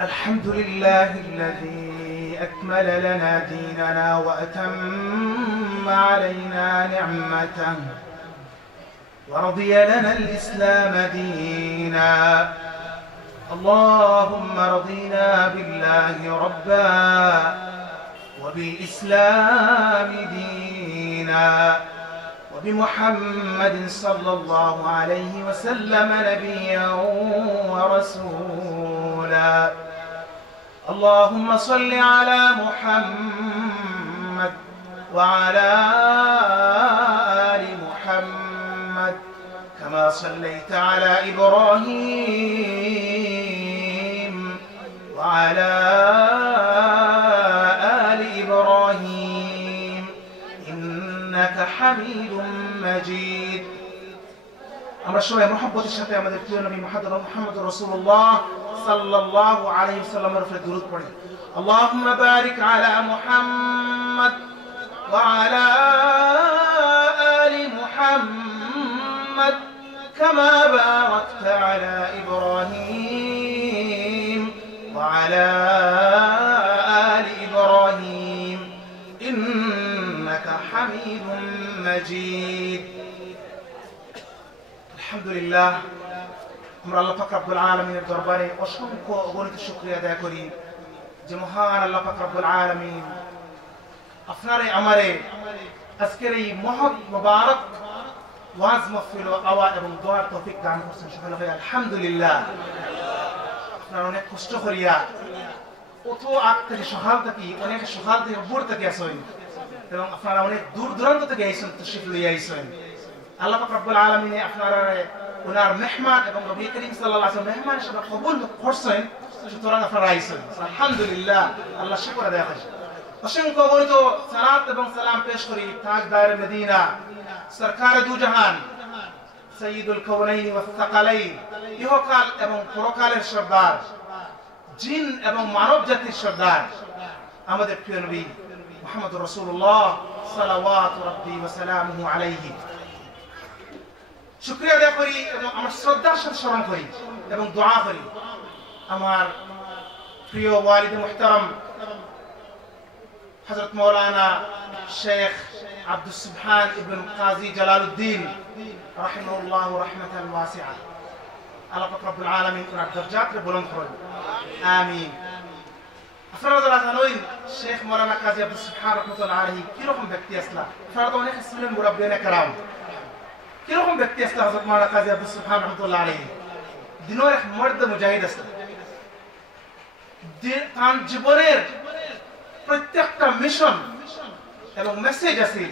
الحمد لله الذي أكمل لنا ديننا وأتم علينا نعمته ورضي لنا الإسلام دينا. اللهم رضينا بالله ربا وبالإسلام دينا وبمحمد صلى الله عليه وسلم نبيا ورسولا. اللهم صل على محمد وعلى آل محمد كما صليت على إبراهيم وعلى آل إبراهيم إنك حميد مجيد. আমরা সবাই মহব্বতের সাথে আমাদের প্রিয় নবী মুহাম্মদ রাসূলুল্লাহ সাল্লাল্লাহু আলাইহি ওয়াসাল্লামের উপরে দরুদ পড়ি। আল্লাহুম্মা বারিক আলা মুহাম্মদ ওয়া আলা আলি মুহাম্মদ কামা বারাকতা আলা ইব্রাহিম ওয়া আলা আলি ইব্রাহিম ইন্নাকা হামিদুম মাজিদ। আলহামদুলিল্লাহ, আমরা আল্লাহ পাক রব্বুল আলামিনের দরবারে অসংখ্য অগণিত শুকরিয়া আদায় করি যে মহান আল্লাহ পাক রব্বুল আলামিন আপনারে আমারে আজকের এই মহৎ মুবারক ওয়াজ মাহফিল আওয়া এবং দোয়ার তৌফিক দান করেছেন। সকলে ভাই আলহামদুলিল্লাহ। আপনারা অনেক কষ্ট করিয়া কত আগ থেকে সকাল থেকে অনেক সকাল থেকে ভোর থেকে আসেন এবং আপনারা অনেক দূর দূরান্ত থেকে আইসেন, তশরিফ লইয়া আইসেন। আল্লাহ পাক রব্বুল আলামিন আপনারা ওনার মেহমান এবং নবী করিম সাল্লাল্লাহু আলাইহি ওয়াসাল্লাম মেহমান হিসেবে কবুল করছেন, সুতরাং আপনারা আইসেন। আলহামদুলিল্লাহ, আল্লাহ শুকর আদায় করি। অসংখ্য অগণিত সালাত এবং সালাম পেশ করি তাজদার মদিনা সরকার দু জাহান সাইয়্যিদুল কাওনাইন ওয়াস সাকালাইন, ইহকাল এবং পরকালের সরদার, জিন এবং মানব জাতির সরদার আমাদের প্রিয় নবী মুহাম্মদুর রাসূলুল্লাহ সাল্লাল্লাহু রাব্বি ওয়া সালামুহু আলাইহি শুকরিয়া আদায় করি এবং আমার শ্রদ্ধার সাথে স্মরণ করি এবং দোয়া করি আমার প্রিয় ওয়ালিদ মুহতারাম হযরত মাওলানা শেখ আব্দুস সুবহান ইবনে কাজী জালালউদ্দিন রাহিমাহুল্লাহ রাহমাতান ওয়াসিআ। আল্লাহ পাক রব্বুল আলামিন ওনার দরজাকে বুলন্দ করুন, আমিন। আপনারা যারা জানেন শেখ মাওলানা কাজী আব্দুস সুবহান রাহমাতুল্লাহ আলাইহি কি রকম ব্যক্তি আসলা, আপনারা তো অনেক ছিলেন মুরাব্বিয়ানে کرام। কিরকম ব্যক্তি আসলে হযরত মাওলানা কাজী আব্দুস সুবহান রাহমাতুল্লাহ আলাইহি দিনের এক মর্দ মুজাহিদ আসলে, তার জীবনের প্রত্যেকটা মিশন এবং মেসেজ আছে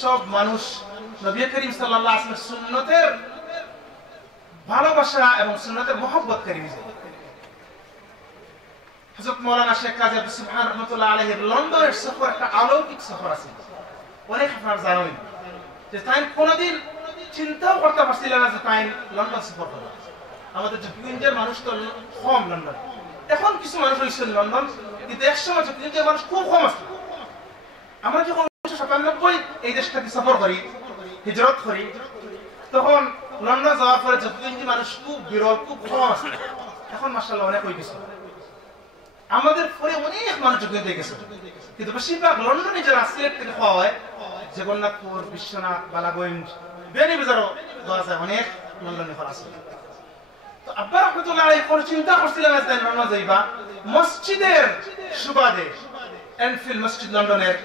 সব মানুষ নবী করিম সাল্লাল্লাহু আলাইহি ওয়াসাল্লামের সুন্নতের ভালোবাসা এবং সুন্নতের মহব্বত করি। হযরত মাওলানা শেখ কাজী আব্দুস সুবহান রাহমাতুল্লাহ আলাইহির লন্ডনের সফর একটা অলৌকিক সফর আছে। অনেক আপনারা জানেন যে তাই কোনদিন চিন্তাও করতে পারছিলেন না যে তাই লন্ডন সফর করবে। আমাদের যুবকদের মানুষ তো কম লন্ডন, এখন কিছু মানুষ হয়েছেন লন্ডন, কিন্তু একসময় যুবকদের মানুষ খুব কম আছে। আমরা যখন 1997 এই দেশটাকে সফর করি, হিজরত করি, তখন লন্ডন যাওয়ার পরে যুবকদের মানুষ খুব বিরল, খুব কম আছে। এখন মাশাআল্লাহ অনেক হয়ে গেছে। আমাদের পরে অনেক মানুষ যুবকদের গেছে, কিন্তু বেশিরভাগ লন্ডনে যারা সিলেট থেকে খাওয়া হয়, জগন্নাথপুর, বিশ্বনাথ, বালাগঞ্জ, বেনিবাজারও যাওয়া যায়, অনেক লন্ডনে ফল আছে। তো আব্বা রাহমাতুল্লাহ আলাইহি কোন চিন্তা করছিলেন না যে লন্ডন যাইবা, মসজিদের সুবাদে এনফিল্ড মসজিদ লন্ডনের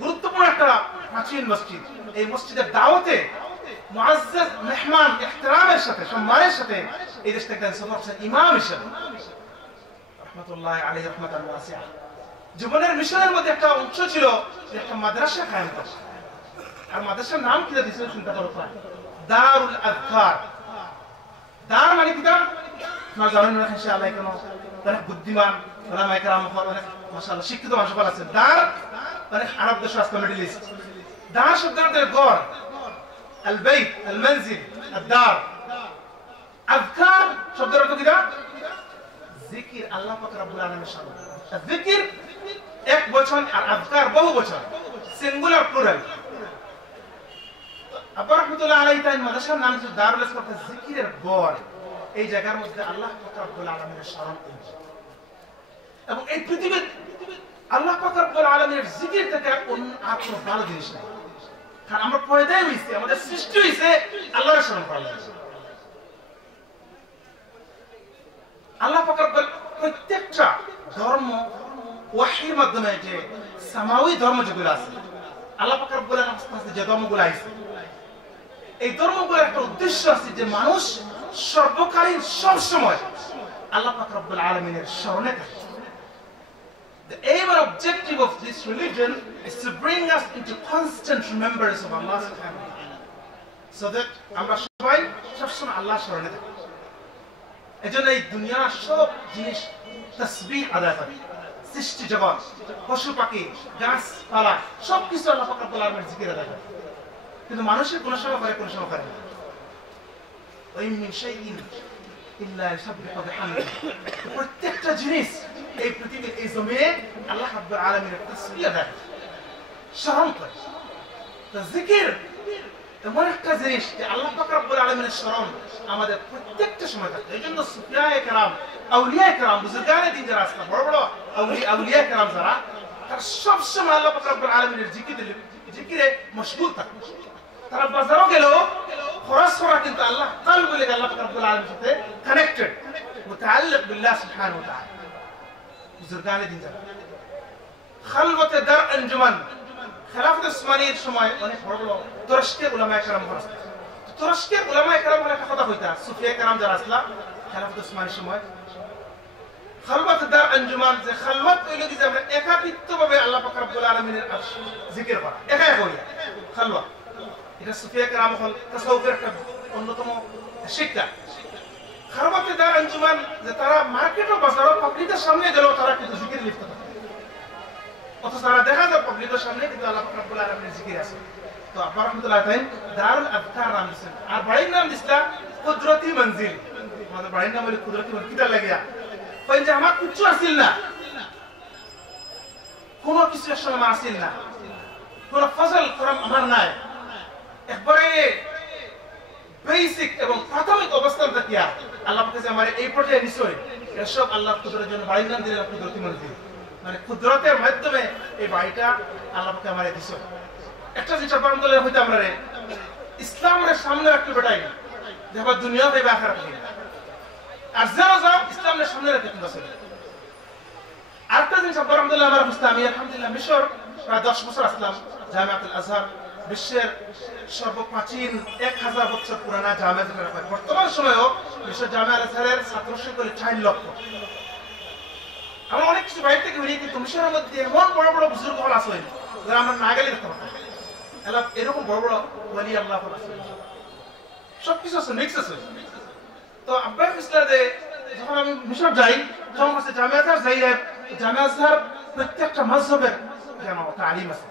গুরুত্বপূর্ণ একটা প্রাচীন মসজিদ, এই মসজিদের দাওয়াতে মুআজ্জাজ মেহমান ইহতিরামের সাথে সম্মানের সাথে এই দেশ থেকে সফর করেছেন ইমাম হিসেবে রাহমাতুল্লাহ আলাইহি রাহমাতান ওয়াসিআ। জীবনের মিশনের মধ্যে একটা অংশ ছিল যে একটা মাদ্রাসা কায়েম করা, আর মাদ্রাসার নাম কি দিয়েছিলেন চিন্তা করো, দারুল আযকার। দার মানে কি? আপনারা জানেন না ইনশাআল্লাহ, কেন অনেক বুদ্ধিমান ওলামায়ে কেরাম অনেক মাশাআল্লাহ শিক্ষিত মানুষ আছে। দার মানে আরব দেশ আছে, মিডল ইস্ট। দার শব্দের ঘর, আল বাইত, আল মনজিল, আদ-দার। আযকার শব্দের অর্থ কি? জিকির, আল্লাহ পাক রব্বুল আলামিনের শান। জিকির এক বচন আর আযকার বহু বচন, সিঙ্গুলার প্লুরাল। আব্বা রাহমাতুল্লাহ আলাইহি তাই মাদ্রাসার নাম ছিল দারুল ইসলাম, জিকিরের ঘর। এই জায়গার মধ্যে আল্লাহ পাক রব্বুল আলামিনের স্মরণ করি। এবং এই পৃথিবীর আল্লাহ পাক রব্বুল আলামিনের জিকির থেকে আর কোনো ভালো জিনিস নেই। কারণ আমরা পয়দা হইছি, আমাদের সৃষ্টি হইছে আল্লাহর স্মরণ করার জন্য। আল্লাহ পাক রব্বুল প্রত্যেকটা ধর্ম ওয়াহির মাধ্যমে যে সামাউই ধর্ম যেগুলো আছে, আল্লাহ পাক রব্বুল আলামিন যে ধর্মগুলো আছে, এই ধর্মগুলোর একটা উদ্দেশ্য আছে যে মানুষ সর্বকালীন সব সময় আল্লাহ পাক রব্বুল আলামিনের স্মরণে থাকে। The aim and objective of this religion is to bring us into constant remembrance of Allah subhanahu wa ta'ala, so that আমরা সবাই সবসময় আল্লাহর স্মরণে থাকি। এজন্য এই দুনিয়ার সব জিনিস তাসবিহ আদায় করে, সৃষ্টি জগৎ, পশু পাখি, গাছপালা সবকিছু আল্লাহ পাক রব্বুল আলামিনের জিকির আদায় করে। কিন্তু মানুষের কোন সময় করে, কোন সময় করে না। ওয়া মিন শাইইন ইল্লা ইউসাব্বিহু বিহামদিহি, প্রত্যেকটা জিনিস এই পৃথিবীর এই জমিনে আল্লাহ রাব্বুল আলামিনের তাসবিহ আদায় করে, স্মরণ করে। তো জিকির এমন একটা জিনিস যে আল্লাহ পাক রব্বুল আলামিনের স্মরণ আমাদের প্রত্যেকটা সময় থাকে। এই জন্য সুফিয়ায়ে কেরাম, আউলিয়ায়ে কেরাম, বুজুর্গানে দিন যারা আছেন, বড় বড় আউলিয়ায়ে কেরাম যারা, তারা সবসময় আল্লাহ পাক রব্বুল আলামিনের জিকিরে মশগুল থাকে। তারা বাজারও গেল খরচ করা, কিন্তু আল্লাহ কাল বলে আল্লাহ পাক রব্বুল আলামিনের সাথে কানেক্টেড, মুতাআল্লিক বিল্লাহ সুবহানাহু ওয়া তাআলা। বুজুর্গানে দিন যারা খালওয়াতে দার আঞ্জুমান, খেলাফত উসমানির সময় অনেক বড় বড় তুরস্কের উলামায়ে কেরাম হয়েছে। তুরস্কের উলামায়ে কেরাম একটা কথা কইতা, সুফিয়ায়ে কেরাম যারা আসলা খেলাফত উসমানির সময়, খালওয়াত দার আঞ্জুমান, যে খালওয়াত হইল কি যে আমরা একাকিত্বভাবে আল্লাহ পাক রব্বুল আলামিনের জিকির করা, একা একা করিয়া খালওয়াত। এটা সুফিয়ায়ে কেরাম হল তাসাউফের একটা অন্যতম শিক্ষা। খালওয়াত দার আঞ্জুমান, যে তারা মার্কেট ও বাজার পাবলিকের সামনে গেলেও তারা কিন্তু জিকির লিপ্ত থাকে, অথচ তারা দেখা যায় পাবলিকের সামনে কিন্তু আল্লাহ পাক রব্বুল আলামিনের জিকির আছে। তো আব্বা রাহমাতুল্লাহ তাআলা দারুল আযকার নাম দিয়েছেন, আর বাড়ির নাম দিছলা কুদরতি মঞ্জিল। আমাদের বাড়ির নাম হলো কুদরতি মঞ্জিল। কিটা লাগিয়া কই যে আমার কিছু আসিল না, কোনো কিছু সময় আসিল না, কোন ফসল করম আমার নাই, একবারে বেসিক এবং প্রাথমিক অবস্থান থাকিয়া আল্লাহ পাক যে আমার এই পর্যায়ে নিশ্চয় এসব আল্লাহ কুদরতের জন্য বাড়ির নাম দিলেন কুদরতি মঞ্জিল। মানে কুদরতের মাধ্যমে এই বাড়িটা আল্লাহ পাক আমারে দিছে। একটা জিনিস আলহামদুলিল্লাহ হইতে আমরা ইসলামের সামনে রাখতে বেটাই দেখো দুনিয়া দেবে আখিরাত নেই, আর যাও যাও ইসলামের সামনে রাখতে কিন্তু আসলে। আরেকটা জিনিস আলহামদুলিল্লাহ আমরা বুঝতে, আমি আলহামদুলিল্লাহ মিশর প্রায় 10 বছর আসলাম, জামিয়াতুল আজহার বিশ্বের সর্বপ্রাচীন 1000 বছর পুরানা জামিয়া। বর্তমান সময়েও মিশর জামিয়া আজহারের ছাত্র সংখ্যা 4 লক্ষ। আমরা অনেক কিছু বাইরে থেকে বেরিয়ে, কিন্তু মিশরের মধ্যে এমন বড় বড় বুজুর্গ হল আছে যারা আমরা না গেলে দেখতে পারতাম। এরকম বড় বড় ওয়ালি আল্লাহ আছে, সবকিছু আছে, মিক্স আছে। তো আব্বা ফিসলা যে যখন আমি মিশর যাই, তখন কাছে জামিয়া আজহার যাই, জামিয়া আজহার প্রত্যেকটা মাযহাবের যেন তালিম আছে,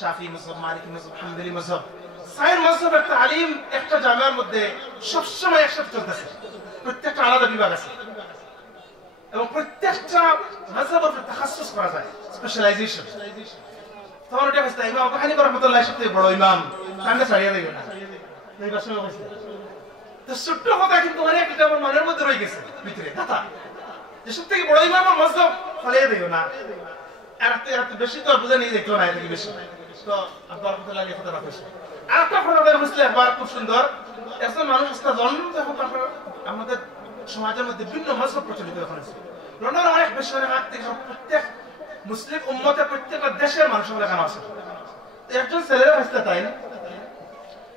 শাফি মাযহাব, মালিকি মাযহাব, হাম্বলি মাযহাব, সাইর মাযহাবের তালিম একটা জামিয়ার মধ্যে সবসময় একসাথে চলতেছে। প্রত্যেকটা আলাদা বিভাগ আছে এবং প্রত্যেকটা মাযহাবের উপর তাখাসসুস করা যায়, স্পেশালাইজেশন। তখন এটা হচ্ছে ইমাম আবু হানিফা রাহমাতুল্লাহ সবচেয়ে বড় ইমাম, কান্দে ছাড়িয়ে দেবে না এই ভাষণে হয়েছে। তো ছোট্ট কথা কিন্তু অনেক এটা আমার মনের মধ্যে রয়ে গেছে ভিতরে কথা, যে সব থেকে বড় ইমাম আমার মাযহাব ফলিয়ে দিও না। আর এত বেশি তো বুঝে নিয়ে দেখলো না, এত বেশি। তো আব্বা রাহমাতুল্লাহ এই কথাটা কইছে। আর একটা কথা বের হইছে একবার খুব সুন্দর, একজন মানুষ আসলে জন্ম যখন আমাদের সমাজের মধ্যে বিভিন্ন মাযহাব প্রচলিত হয়েছে। লন্ডনে অনেক বেশি প্রত্যেক মুসলিম উম্মতের প্রত্যেকটা দেশের মানুষের এখানে আছে। একজন ছেলেরা আসতে তাই,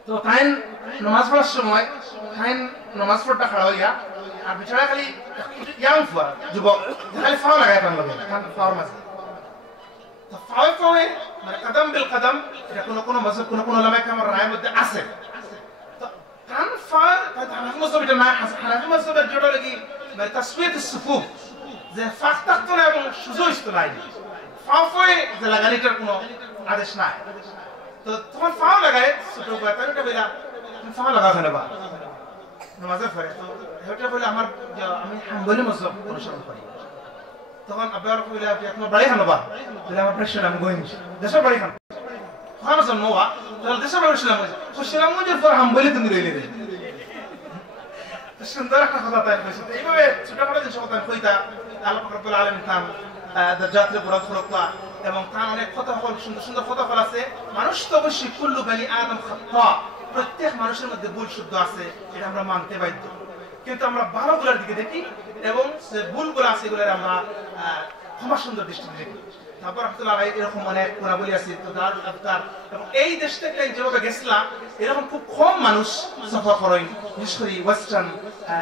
তো তাই নামাজ পড়ার সময় তাই নামাজ পড়তে খাড়া হইয়া, আর বিছানা খালি ইয়াং ফুয়া যুবক খালি ফাও লাগায় তার লগে ফাওয়ার মাঝে। তো ফাওয়ে ফাওয়ে মানে কদম বিল কদম, এটা কোনো কোনো মাযহাব কোনো কোনো উলামায়ে কেরামের রায়ের মধ্যে আছে। তো কান ফা হানাফি মাযহাব এটা না, হানাফি মাযহাবের জোড়া লাগি মানে তাসওয়াতুস সুফুফ, যে ফাঁক থাকতো না এবং সুযোগ ইস্তো নাই, ফাও ফাওয়ে যে লাগানিটার কোনো আদেশ নাই। তো তখন ফাও লাগায় ছোট বয় তার এটা বইলা তুমি ফাও লাগাও কেন বা নামাজে পড়ে। তো এটা বলে আমার আমি হাম্বলি মাযহাব অনুসরণ করি। তখন আব্বার কইলা যে তোমার বাড়ি খানো বা বলে আমার প্রেশার আমি গোইং দেশের বাড়ি খান খানো জন্ম হওয়া, তাহলে দেশের বাড়ি ছিলাম শিলামগঞ্জের পর হাম্বলি তুমি রইলে রে। সুন্দর একটা কথা তাই কইছে। এইভাবে ছোটখাটো জিনিস কথা কইতা আল্লাহ রাব্বুল আলামিন তার দরজাতে বুলন্দ করুক এবং তার অনেক কথা হল সুন্দর সুন্দর কথা বলা আছে মানুষ তো অবশ্যই কুল্লু বনি আদম খাতা প্রত্যেক মানুষের মধ্যে ভুল শুদ্ধ আছে এটা আমরা মানতে বাধ্য কিন্তু আমরা ভালোগুলোর দিকে দেখি এবং যে ভুলগুলো আছে এগুলোর আমরা ক্ষমা সুন্দর দৃষ্টিতে দেখি তারপর রহমতুল্লাহ আলাইহি এরকম অনেক গুণাবলী আছে তো দারুল আফতার এবং এই দেশ থেকে যেভাবে গেছিলাম এরকম খুব কম মানুষ সফর করেন বিশেষ করে ওয়েস্টার্ন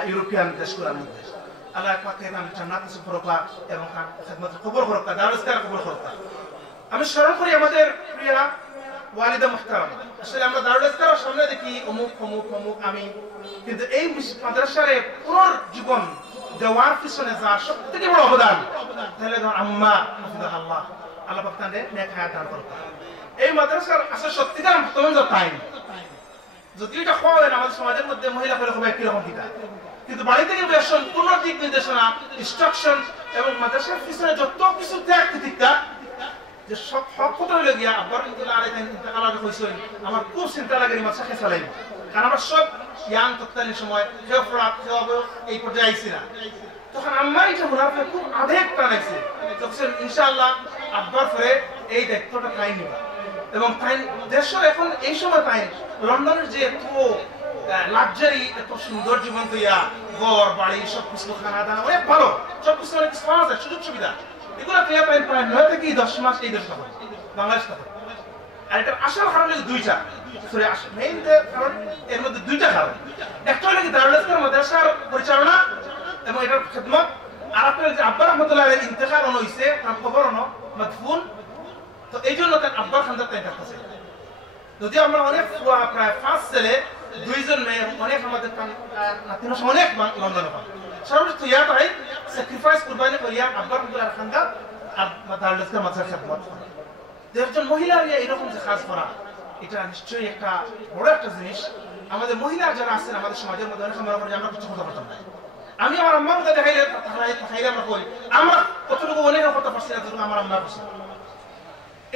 ইউরোপিয়ান দেশগুলোর মধ্যে আল্লাহ পাকে আমি জান্নাত সফর করা এবং তার খিদমত কবুল করুক দারুল ইফতার কবুল করুক আমি স্মরণ করি আমাদের প্রিয়া ওয়ালিদা মুহতারাম আসলে আমরা দারুল ইফতারের সামনে দেখি অমুক অমুক অমুক আমি কিন্তু এই মাদ্রাসার পুনর্জীবন দেওয়ার পিছনে যা সবথেকে বড় অবদান তাহলে আম্মা হাফিজাহাল্লাহ আল্লাহ পাক তাদের নেক হায়াত দান করুক এই মাদ্রাসার আসলে সত্যিকার বর্তমান যা টাইম যদি এটা হয় আমাদের সমাজের মধ্যে মহিলা করে হবে একই রকম দিকা কিন্তু বাড়ি থেকে বেশ সম্পূর্ণ দিক নির্দেশনা ইনস্ট্রাকশন এবং মাদ্রাসার পিছনে যত কিছু ত্যাগ তিতিকা যে সব কথা হইল গিয়া আব্বার রহমতুল্লাহ আলাইহি ইন্তেকাল আগে হইছেন আমার খুব চিন্তা লাগে মাদ্রাসা চালাইব কারণ আমরা সব ইয়াং তৎকালীন সময় কেউ ফ্রাক কেউ এই পর্যায়ে আইছি না তখন আম্মা এটা মুনাফে খুব আবেগ টানাইছে তখন ইনশাআল্লাহ আব্বার ফেরে এই দায়িত্বটা তাই নিবা এবং তাই দেশের এখন এই সময় তাই লন্ডনের যে এত লাক্সারি এত সুন্দর জীবন তৈয়া ঘর বাড়ি সবকিছু খানা দানা অনেক ভালো সবকিছু অনেক পাওয়া যায় সুযোগ সুবিধা এগুলো তৈয়া পাই প্রায় 9 থেকে 10 মাস এই দেশটা বাংলাদেশ থাকে আর এটার আসল কারণ হলো দুইটা সরি মেইন কারণ এর মধ্যে দুইটা কারণ একটা হলো কি দারুল ইফতার মাদ্রাসার পরিচালনা এবং এটার খিদমত আর একটা হলো যে আব্বা রহমতুল্লাহ আলাইহি ইন্তেকাল হইছে তার খবর হলো মাদফুন তো এইজন্য তার আব্বার খানদার তাই থাকতেছে যদি আমরা অনেক প্রায় 5 ছেলে 2 জন মেয়ে অনেক আমাদের নাতিন অনেক লন্ডনে পান সর্বোচ্চ ইয়া তাই স্যাক্রিফাইস কুরবানি করিয়া আব্বা রহমতুল্লাহ খানদার আর দারুল ইফতার মাদ্রাসার খিদমত করে একজন মহিলা এরকম যে কাজ করা এটা নিশ্চয়ই একটা বড় একটা জিনিস আমাদের মহিলা যারা আছেন আমাদের সমাজের মধ্যে অনেক সময় আমরা কিছু কথা বলতাম না আমি আমার আম্মার মধ্যে দেখাইলে আমরা কই আমরা কতটুকু অনেক কথা পারছি না যতটুকু আমার আম্মা পারছি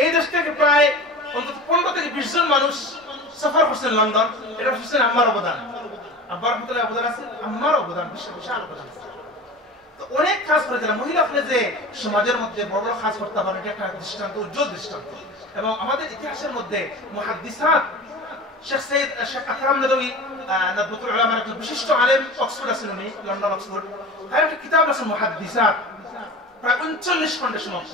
এই দেশ থেকে প্রায় অন্তত 15 থেকে 20 জন মানুষ সফর করছেন লন্ডন এটা হচ্ছে আম্মার অবদান আব্বার রহমতুল্লাহ অবদান আছে আম্মার অবদান বিশাল অবদান আছে তো অনেক কাজ করে দিলাম মহিলা আপনি যে সমাজের মধ্যে বড় বড় কাজ করতে পারেন এটা একটা দৃষ্টান্ত উজ্জ্বল দৃষ্টান্ত এবং আমাদের ইতিহাসের মধ্যে মুহাদ্দিসাত শেখ আকরাম নদভী নাদবতুল উলামার একজন বিশিষ্ট আলেম অক্সফোর্ড আছেন উনি লন্ডন অক্সফোর্ড তার একটা কিতাব আছে মুহাদ্দিসাত প্রায় 39 খণ্ডে সমাপ্ত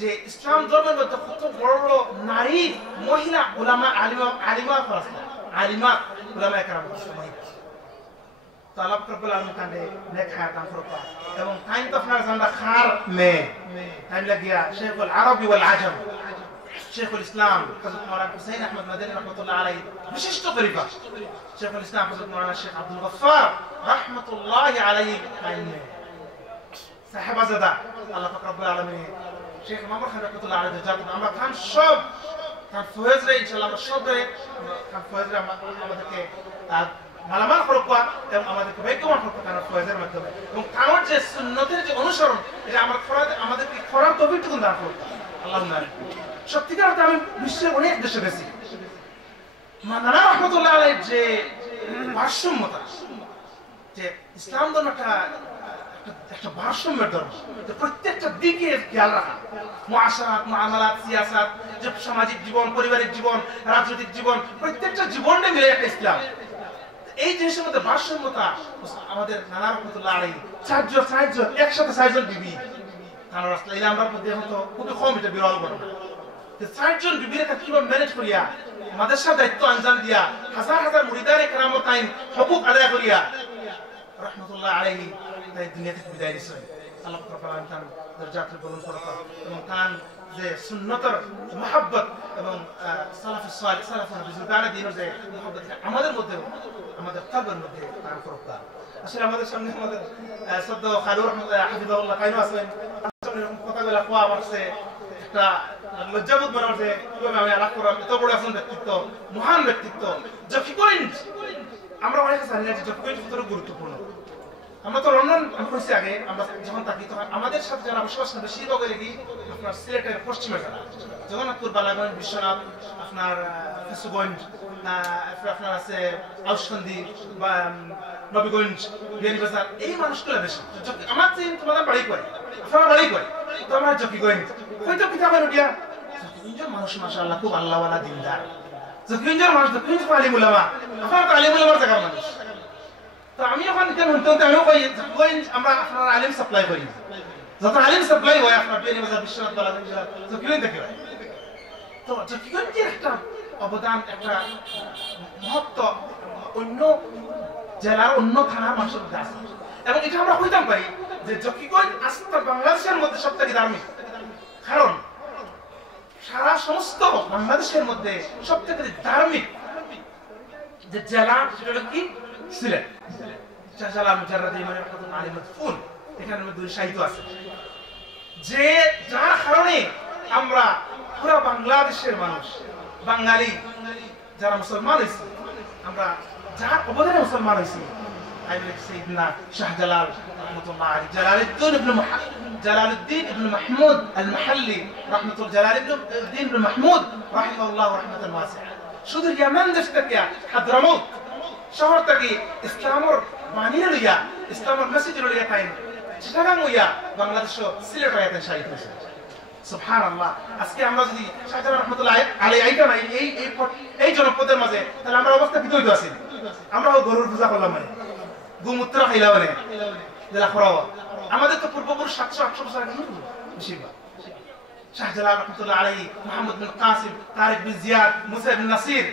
যে ইসলাম ধর্মের মধ্যে কত বড় বড় নারী মহিলা উলামা আলিমা আলিমা উলামা একরাম তালাব রব্বুল আলামিন কানে নেক হায়াত দান করুক এবং টাইম তো আপনার জানলা খার মে টাইম লাগিয়া শেখুল আরবি ওয়াল আজম শেখুল ইসলাম হযরত মাওলানা হুসাইন আহমদ মাদানী রাহমাতুল্লাহ আলাইহি বিশিষ্ট তরিকা শেখুল ইসলাম হযরত মাওলানা শেখ আব্দুল গফফার রাহমাতুল্লাহ আলাইহি টাইম মে সাহাবাজাদা আল্লাহ পাক রব্বুল আলামিন শেখ মামুন খান রাহমাতুল্লাহ আলাইহি জানাত আমরা খান সব খান ফয়েজ রে ইনশাআল্লাহ আমরা সব রে খান ফয়েজ রে আমাদেরকে মালামাল করুক এবং আমাদেরকে ভাগ্যবান করুক কারণ ফয়েজের মাধ্যমে এবং কারোর যে সুন্নতের যে অনুসরণ এটা আমাদেরকে করার তৌফিক দান করুক আল্লাহুম্মা আমিন সত্যিকার অর্থে আমি বিশ্বের অনেক দেশে গেছি মাওলানা রাহমাতুল্লাহ আলাইহির যে ভারসাম্যতা যে ইসলাম ধর্ম একটা ভারসাম্যের ধর্ম প্রত্যেকটা দিকে খেয়াল রাখা মুআশারাত মুআমালাত সিয়াসাত যে সামাজিক জীবন পারিবারিক জীবন রাজনৈতিক জীবন প্রত্যেকটা জীবনটা মিলে একটা ইসলাম এই জিনিসের মধ্যে ভারসাম্যতা আমাদের নানা রহমতুল্লাহ আলাইহি চারজন একসাথে 4 জন বিবি তার রাস্তা এই আমরা মধ্যে এখন তো খুবই কম এটা বিরল ঘটনা 4 জন বিবির একটা কিভাবে ম্যানেজ করিয়া মাদ্রাসার দায়িত্ব আঞ্জাম দিয়া হাজার হাজার মুরিদানে কেরামত আইন হকুক আদায় করিয়া রহমতুল্লাহ আলাইহি তাই দুনিয়া থেকে বিদায় দিয়েছেন আল্লাহ তাআলা তার দরজাতে বুলন্দ করুক এবং তার যে সুন্নতের মহব্বত এবং সালাফুস সালিহ সালাফুল বুজুর্গানে দিনের যে মহব্বত আমাদের মধ্যে আমাদের কলবের মধ্যে দান করুক আসলে আমাদের সামনে আমাদের সদ্য খালুর হাফিজাহুল্লাহ কাইনু আছেন কথাগুলো কোয়া আমারছে একটা লজ্জাবোধ মনে হচ্ছে কিভাবে আমি আলাপ করলাম এত বড় একজন ব্যক্তিত্ব মহান ব্যক্তিত্ব জকিগঞ্জ আমরা অনেকে জানি না যে জকিগঞ্জ কতটা গুরুত্বপূর্ণ আমরা তো লন্ডন হয়েছি আগে আমরা যখন থাকি তখন আমাদের সাথে যারা বসবাস করে বেশিরভাগ হয়ে গিয়ে আপনার সিলেটের পশ্চিমে যারা জগন্নাথপুর বালাগঞ্জ বিশ্বনাথ আপনার ফেসুগঞ্জ আপনার আছে আউসন্দি বা নবীগঞ্জ বিয়ানীবাজার এই মানুষগুলো বেশি আমার চিন তোমাদের বাড়ি করে আপনার বাড়ি করে তো আমার জকিগঞ্জ হয়তো কিতাবের উঠিয়া জকিগঞ্জের মানুষ মাশাআল্লাহ খুব আল্লাহওয়ালা দিনদার জকিগঞ্জের মানুষ জকিগঞ্জ আলিম উলামা আপনার তো আলিম উলামার জায়গার মানুষ তো আমি এখন কেন হইতো আমিও কই জকিগঞ্জ আমরা আপনার আলিম সাপ্লাই করি যত আলিম সাপ্লাই হয় আপনার বিয়ানীবাজার বিশ্বনাথ বালাগঞ্জ জকিগঞ্জ থেকে হয় তো জকিগঞ্জের একটা অবদান একটা মহত্ব অন্য জেলার অন্য থানার মানুষের মধ্যে আছে এবং এটা আমরা কইতাম পারি যে জকিগঞ্জ আস্তে বাংলাদেশের মধ্যে সবথেকে ধার্মিক কারণ সারা সমস্ত বাংলাদেশের মধ্যে সবথেকে ধার্মিক যে জেলা সেটা হলো কি সিলেট শাহজালাল মুজাররদ ইমাম আহমদ আলী মাদফুন এখানে দুই সাহিত্য আছে যে যার কারণে আমরা পুরো বাংলাদেশের মানুষ বাঙালি যারা মুসলমান হয়েছে আমরা যার অবদানে মুসলমান হয়েছি سيدنا شاه جلال رحمة الله عليه جلال الدين ابن محمود المحلي رحمة الله جلال الدين ابن محمود رحمه الله رحمة واسعة শুধু ইয়ামান দেশ থেকে হাদ্রামাউত শহর থেকে ইসলামের বাণী লইয়া ইসলামের মেসেজ লইয়া তাই চিটাগাং হইয়া বাংলাদেশ সিলেট হইয়া তাই শাহিদ হয়েছে সুবহানাল্লাহ আজকে আমরা যদি শাহ জালাল রাহমাতুল্লাহ আলাইহি আইতা নাই এই জনপদের মাঝে তাহলে আমরা অবস্থা কি হইতো আছি আমরা গরুর পূজা করলাম মানে গোমূত্র খাইলাম মানে জেলা খরাও আমাদের তো পূর্বপুরুষ 700-800 বছর আগে বেশিরভাগ শাহ জালাল রাহমাতুল্লাহ আলাইহি মুহাম্মদ বিন কাসিম তারিক বিন জিয়াদ মুসা বিন নাসির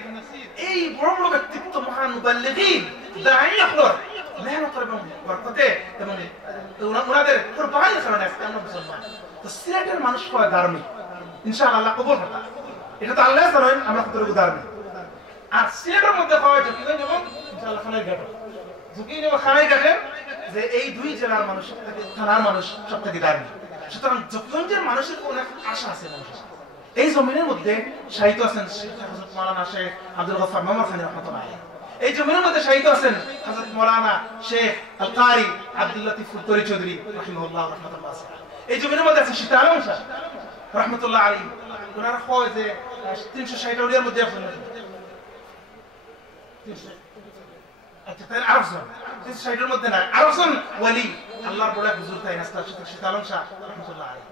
এই বড় বড় ব্যক্তিত্ব মহান মুবাল্লিগিন দাঈ আখলর মেহনত এবং বরকতে এবং ওনাদের কুরবানির কারণে আজকে আমরা মুসলমান তো সিলেটের মানুষ হয় ধার্মিক ইনশাআল্লাহ আল্লাহ কবুল করবে এটা তো আল্লাহ জানেন আমরা কতটুকু ধার্মিক আর সিলেটের মধ্যে হয় জকিগঞ্জ এবং ইনশাআল্লাহ খানাই ঘাট জকিগঞ্জ এবং খানাই ঘাটে যে এই দুই জেলার মানুষ সবথেকে থানার মানুষ সবথেকে ধার্মিক সুতরাং জকিগঞ্জের মানুষের অনেক আশা আছে মানুষের এই জমিনের মধ্যে সাহিত্য আছেন হযরত মাওলানা শেখ আব্দুল গফফার মামুর খানি রাহমাতুল্লাহ আলাইহি এই জমিনের মধ্যে সাহিত্য আছেন হযরত মাওলানা শেখ আল কারি আব্দুল লতিফ ফুলতরি চৌধুরী রাহিমাহুল্লাহ রাহমাতুল্লাহ এই জমিনের মধ্যে আছে শীত আলম শাহ রাহমাতুল্লাহ আলাইহি ওনারা হয় যে 360 ওলিয়ার মধ্যে আছেন আচ্ছা তাই আরফজন 360 এর মধ্যে না আরফজন ওলি আল্লাহর বড় হুজুর তাই নাস্তা শীত আলম শাহ রাহমাতুল্লাহ আলাইহি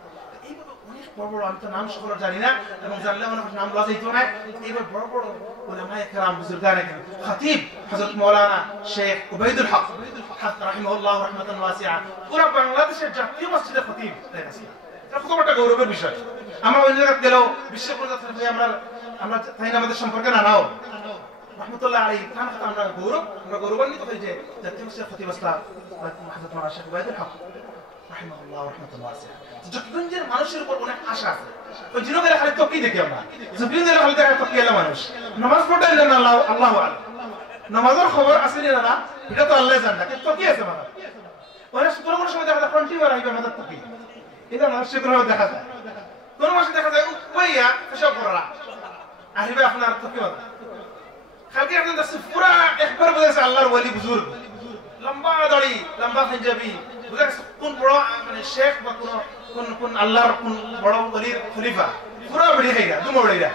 এইভাবে অনেক বড় বড় আমি তো নাম সকল জানি না এবং জানলে অনেক নাম লওয়া যাইতো না এইভাবে বড় বড় উলামায়ে কেরাম বুজুর্গানে খতিব হযরত মাওলানা শেখ উবাইদুল হক রাহিমাহুল্লাহ রাহমাতান ওয়াসিআ পুরো বাংলাদেশের জাতীয় মসজিদের খতিব তাই না এটা খুব একটা গৌরবের বিষয় আমরা ওই জায়গায় গেলেও বিশ্ব পর্যায়ে থেকে আমরা তাই না আমাদের সম্পর্কে না নাও রাহমাতুল্লাহ আলাইহি খান আমরা গৌরবান্বিত হই যে জাতীয় মসজিদের খতিব আসলাম হযরত মাওলানা শেখ উবাইদুল হক রাহিমাহুল্লাহ রাহমাতান ওয়াসিআ জকিগঞ্জের মানুষের উপর অনেক আশা আছে ওই জিনগের খালি তকি দেখি আমরা জকিগঞ্জের খালি দেখা তকি এলা মানুষ নামাজ পড়তে না আল্লাহু আলাম নামাজের খবর আছে না এটা তো আল্লাহ জানে কিন্তু তকি আছে মানে ওরা কোন সময় দেখা যায় কন্টিনিউ রাখবে আমাদের তকি এটা মানুষের কোনো দেখা যায় কোন মাসে দেখা যায় কইয়া এসব করা আসবে আপনার তকি হবে কালকে একজন দেখছি পুরা একবার বলেছে আল্লাহর ওলি বুজুর্গ লম্বা দাড়ি লম্বা পাঞ্জাবি বুঝা কোন বড় মানে শেখ বা কোন আল্লাহর কোন বড় ওলির খলিফা পুরা বড়ি খাইরা দুমড়িরা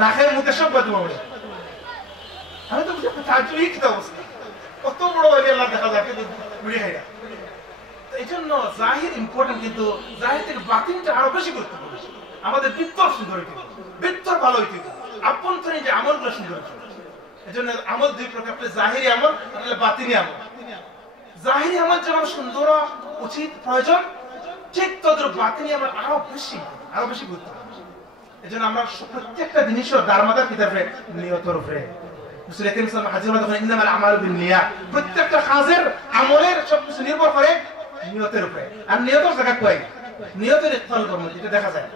না খায় মুতে সব বাদ দুমড়ি আমি তো বুঝতে তাজুই কি অবস্থা কত বড় ওলি আল্লাহ দেখা যায় কিন্তু বড়ি খাইরা এইজন্য জাহির ইম্পর্টেন্ট কিন্তু জাহির থেকে বাতিনটা আরো বেশি গুরুত্বপূর্ণ আমাদের ভিতর সুন্দর হইতে ভিতর ভালো হইতে আভ্যন্তরীণ যে আমলগুলো সুন্দর হইতে এজন্য আমল দুই প্রকার জাহিরি আমল আর বাতিনি আমল জাহিরি আমল যেমন সুন্দর উচিত প্রয়োজন ঠিক তদ্র বাতিনি আমল আরো বেশি গুরুত্বপূর্ণ এজন্য আমরা প্রত্যেকটা জিনিসের দারমাদার কিতাবে নিয়তের উপরে রাসূল করিম সাল্লাল্লাহু আলাইহি ওয়াসাল্লাম বলেন ইন্নামাল আমালু বিন্নিয়াত প্রত্যেকটা কাজের আমলের সবকিছু নির্ভর করে নিয়তের উপরে আর নিয়তের জায়গা কই নিয়তের ইখলাল কর্ম যেটা দেখা যায়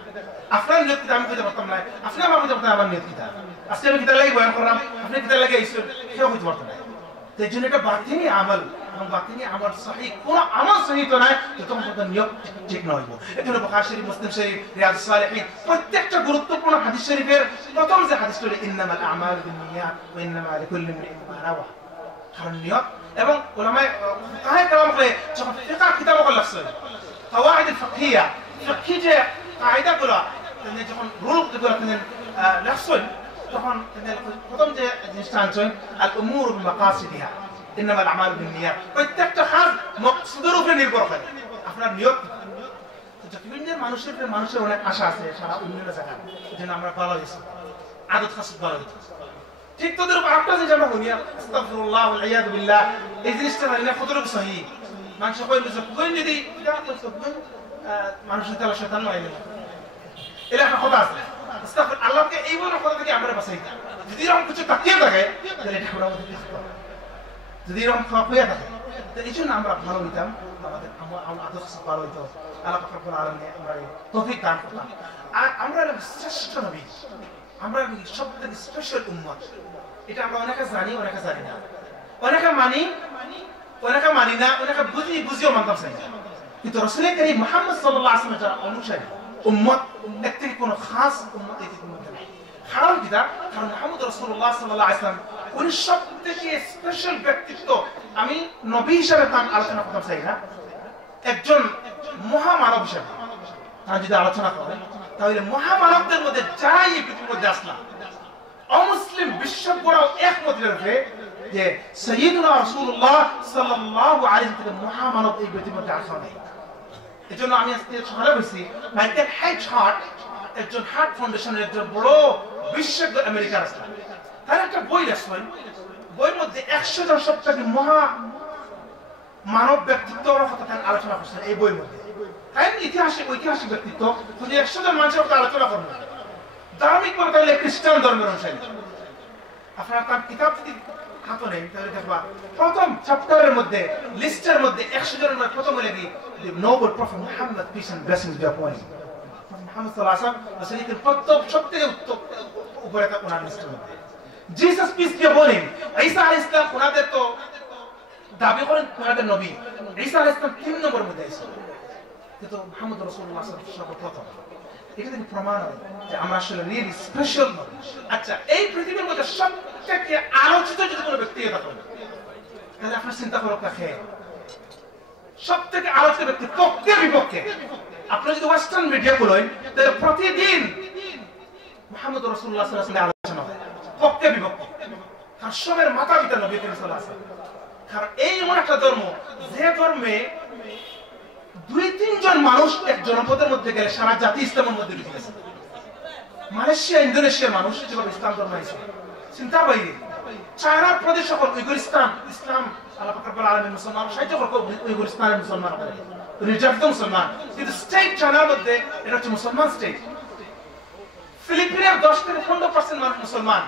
আপনার নিয়ত কি আমি কইতে পারতাম না আপনি আমার কইতে পারতেন আমার নিয়ত কি তা আজকে আমি কিতা লাগি বয়ান করলাম আপনি কিতা লাগি আইছেন কেউ কইতে পারতেন না তাই জন্য এটা বাতিনি আমল এবং বাতিনি আমল সহিহ কোন আমল সহিহ তো নাই যতক্ষণ পর্যন্ত নিয়ত ঠিক না হইব এজন্য বুখারী শরীফ মুসলিম শরীফ রিয়াদুস সালিহিন প্রত্যেকটা গুরুত্বপূর্ণ হাদিস শরীফের প্রথম যে হাদিস হলো ইন্নামাল আমালু বিন্নিয়াত ওয়া ইন্নামা লিকুল্লি ইমরিইন মা নাওয়া কারণ নিয়ত এবং উলামায়ে কাহে কালাম করে যখন ফিকহ কিতাব লাগছে قواعد الفقهيه فقهي যে কায়দাগুলো তিনি যখন রুলগুলো তিনি লাগছেন তখন তিনি প্রথম যে জিনিসটা আনছেন আল উমুর বিমাকাসিদিহা ইন্নামাল আমালু বিন্নিয়াত প্রত্যেকটা কাজ মাকসুদের উপরে নির্ভর করে আপনার নিয়ত যতদিনের মানুষের অনেক আশা আছে সারা উন্নয়নের জায়গায় যেন আমরা ভালো হয়েছি আদত খাসুদ ভালো হয়েছি ঠিক তোদের উপর একটা জিনিস আমরা বলি আস্তাগফিরুল্লাহ ওয়াল ইয়াদু বিল্লাহ এই জিনিসটা জানি না কতটুকু সহি মানুষ কইল যে কোন যদি মানুষের তালা শয়তান মাইলে এটা একটা কথা আছে আস্তাগফির আল্লাহকে এই বড় কথা থেকে আমরা বাঁচাইতা যদি এরকম কিছু তাকিয়ে থাকে তাহলে এটা আমরা মধ্যে যদি এরকম খারাপ হয়ে থাকে তো এই জন্য আমরা ভালো হইতাম আমাদের আদর্শ ভালো হইতো আল্লাহ পাক রব্বুল আলামিন আমরা তৌফিক দান করতাম আর আমরা শ্রেষ্ঠ নবী আমরা সবথেকে স্পেশাল উম্মত এটা আমরা অনেকে জানি অনেকে জানি না অনেকে মানি না অনেকে বুঝিও মানতাম চাই কিন্তু রাসূল করিম মুহাম্মদ সাল্লাল্লাহু আলাইহি ওয়াসাল্লাম যারা অনুসারী উম্মত এর থেকে কোনো খাস উম্মত এই থেকে নেই কারণ কি কারণ মুহাম্মদ রাসূলুল্লাহ সাল্লাল্লাহু আলাইহি ওয়াসাল্লাম উনি সবথেকে স্পেশাল ব্যক্তিত্ব আমি নবী হিসেবে তার আলোচনা করতে চাই না একজন মহামানব হিসেবে তার যদি আলোচনা করেন তাহলে মহামানবদের মধ্যে যারাই এই পৃথিবীর মধ্যে আসলাম অমুসলিম বিশ্বকরাও একমত রয়েছে যে সাইয়্যিদুনা রাসূলুল্লাহ সাল্লাল্লাহু আলাইহি ওয়াসাল্লাম মহামানব এই পৃথিবীর মধ্যে আসা নাই এজন্য আমি আজকে সকালে বলছি মাইকেল হেজ হার্ট একজন হার্ট ফাউন্ডেশনের একজন বড় বিশেষজ্ঞ আমেরিকার আসলাম তার একটা বই লেখছেন বইয়ের মধ্যে 100 জন সবথেকে মহা মানব ব্যক্তিত্বর কথা আলোচনা করছেন এই বইয়ের মধ্যে তাই ঐতিহাসিক ব্যক্তিত্ব যদি 100 জন মানুষের কথা আলোচনা করবেন ধার্মিক ভাবে তাহলে খ্রিস্টান ধর্মের অনুসারী আপনারা তার কিতাব যদি হাতে নেন তাহলে দেখবা প্রথম চ্যাপ্টারের মধ্যে লিস্টের মধ্যে 100 জনের মধ্যে প্রথম হলো কি Nobel professor Muhammad peace and blessings be upon him Muhammad সাল্লাল্লাহু আলাইহি ওয়াসাল্লাম রাসূলের প্রথম সবথেকে উপরে তা ওনার লিস্টের মধ্যে জিসাস পিস বি আপন হিম ঈসা আলাইহিস সালাম ওনাদের তো দাবি করেন ওনাদের নবী ঈসা আলাইহিস সালাম 3 নম্বরের মধ্যে আছে কিন্তু মুহাম্মদ রাসূলুল্লাহ সাল্লাল্লাহু আলাইহি ওয়াসাল্লাম সর্বপ্রথম এটা থেকে প্রমাণ হয় যে আমরা আসলে রিয়েলি স্পেশাল আচ্ছা এই পৃথিবীর মধ্যে সবথেকে আলোচিত যদি কোনো ব্যক্তি থাকে তাহলে আপনার চিন্তা করো কাকে সবথেকে আলোচিত ব্যক্তি পক্ষে বিপক্ষে আপনি যদি ওয়েস্টার্ন মিডিয়া বলেন তাহলে প্রতিদিন মুহাম্মদ রাসূলুল্লাহ সাল্লাল্লাহু আলাইহি ওয়াসাল্লাম আলোচনা হয় পক্ষে বিপক্ষে কাশেমের মাথা পিতা নবী করিম সাল্লাল্লাহু আলাইহি ওয়াসাল্লাম কারণ এই এমন একটা ধর্ম যে ধর্মে 2-3 জন মানুষ এক জনপদের মধ্যে গেলে সারা জাতি ইসলামের মধ্যে ঢুকে গেছে মালয়েশিয়া ইন্দোনেশিয়ার মানুষ যেভাবে ইসলাম ধর্ম হয়েছে চিন্তা বাইরে চায়নার প্রদেশ সকল উইগুরিস্তান ইসলাম আল্লাহ পাক রব্বুল আলামিন মুসলমান সাহিত্য উইগুরিস্তানের মুসলমান নির্যাতিত মুসলমান কিন্তু স্টেট চায়নার মধ্যে এটা হচ্ছে মুসলমান স্টেট ফিলিপিনের 10-15% মানুষ মুসলমান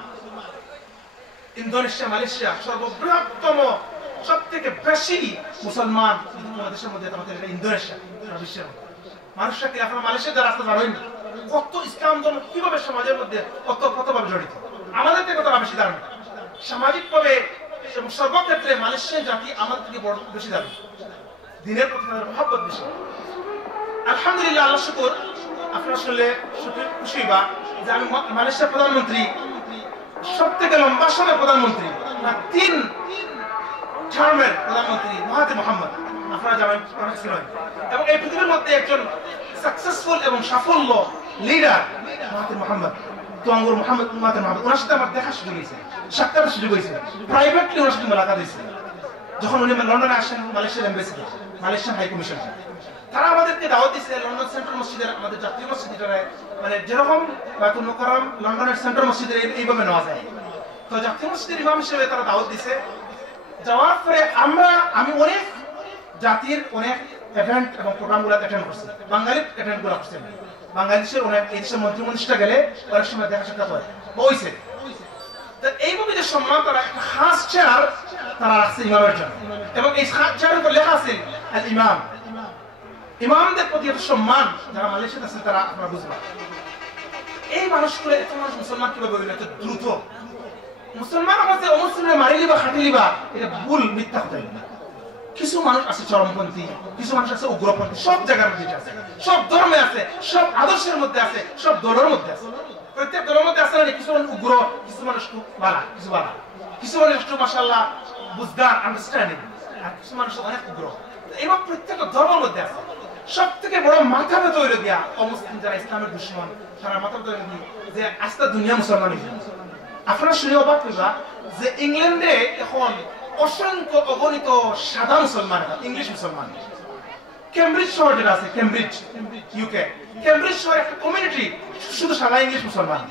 ইন্দোনেশিয়া মালয়েশিয়া সর্ববৃহত্তম সবথেকে বেশি মুসলমান দেশের মধ্যে আমাদের ইন্দোনেশিয়া বিশ্বের মানুষরা কি এখন মালয়েশিয়াতে রাস্তা জানেন কত ইসলাম ধর্ম কিভাবে সমাজের মধ্যে কতভাবে জড়িত আমাদের থেকে কতটা বেশি দাঁড়ানো সামাজিকভাবে সর্বক্ষেত্রে মালয়েশিয়ান জাতি আমাদের থেকে বড় বেশি দাঁড়ানো দিনের প্রতি তাদের মহব্বত বেশি আলহামদুলিল্লাহ আল্লাহ শুকর আপনারা শুনলে খুশি বা যে আমি মালয়েশিয়ার প্রধানমন্ত্রী সবথেকে লম্বা সময়ের প্রধানমন্ত্রী 3 টার্মের প্রধানমন্ত্রী মহাতির মোহাম্মদ আপনারা জানেন অনেক ছিলেন এবং এই পৃথিবীর মধ্যে একজন সাকসেসফুল এবং সাফল্য লিডার মহাতির মোহাম্মদ তোয়াঙ্গুর মোহাম্মদ মহাতির মোহাম্মদ ওনার সাথে আমার দেখা সুযোগ হয়েছে সাক্ষাতের সুযোগ হয়েছে প্রাইভেটলি ওনার সাথে মোলাকাত হয়েছে যখন উনি লন্ডনে আসেন মালয়েশিয়ার এমবেসিতে মালয়েশিয়ান হাই কমিশন তারা আমাদেরকে দাওয়াত দিয়েছে লন্ডন সেন্ট্রাল মসজিদের আমাদের জাতীয় মসজিদ মানে যেরকম বায়তুল মুকাররম লন্ডনের সেন্ট্রাল মসজিদের এইভাবে নেওয়া যায় তো জাতীয় মসজিদের ইমাম হিসেবে তারা দাওয়াত দিয়েছে যাওয়ার পরে আমি অনেক জাতির অনেক ইভেন্ট এবং প্রোগ্রামগুলো অ্যাটেন্ড করছি বাঙালি অ্যাটেন্ডগুলো করছি বাংলাদেশের অনেক এই দেশের মন্ত্রিমন্ত্রীরা গেলে অনেক সময় দেখা সাক্ষাৎ হয় বইছে তো এইভাবে যে সম্মান তারা একটা খাস চেয়ার তারা রাখছে ইমামের জন্য এবং এই চেয়ারের উপর লেখা আছে আল ইমাম ইমামদের প্রতি একটা সম্মান যারা মালয়েশিয়াতে আছেন তারা আপনারা বুঝবেন এই মানুষগুলো এত মানুষ মুসলমান কিভাবে হইল এত দ্রুত মুসলমান আমাদের অমুসলিমে মারিলি বা খাটিলি বা এটা ভুল মিথ্যা কথা কিছু মানুষ আছে চরমপন্থী কিছু মানুষ আছে উগ্রপন্থী সব জায়গার মধ্যে আছে সব ধর্মে আছে সব আদর্শের মধ্যে আছে সব দলের মধ্যে আছে প্রত্যেক দলের মধ্যে আছে না কিছু মানুষ উগ্র কিছু মানুষ খুব বালা কিছু মানুষ একটু মাশাআল্লাহ বুঝদার আন্ডারস্ট্যান্ডিং আর কিছু মানুষ অনেক উগ্র এবং প্রত্যেক ধর্মের মধ্যে আছে সব থেকে বড় মাথা ব্যথা হইল গিয়া অমুসলিম যারা ইসলামের দুশমন তারা মাথা ব্যথা হইল যে আস্তে দুনিয়া মুসলমান হয়েছে আপনারা শুনে অবাক হইবা যে ইংল্যান্ডে এখন অসংখ্য অগণিত সাদা মুসলমান, ইংলিশ মুসলমান। কেমব্রিজ শহর যেটা আছে, কেমব্রিজ ইউকে, কেমব্রিজ শহরে একটা কমিউনিটি শুধু সাদা ইংলিশ মুসলমান।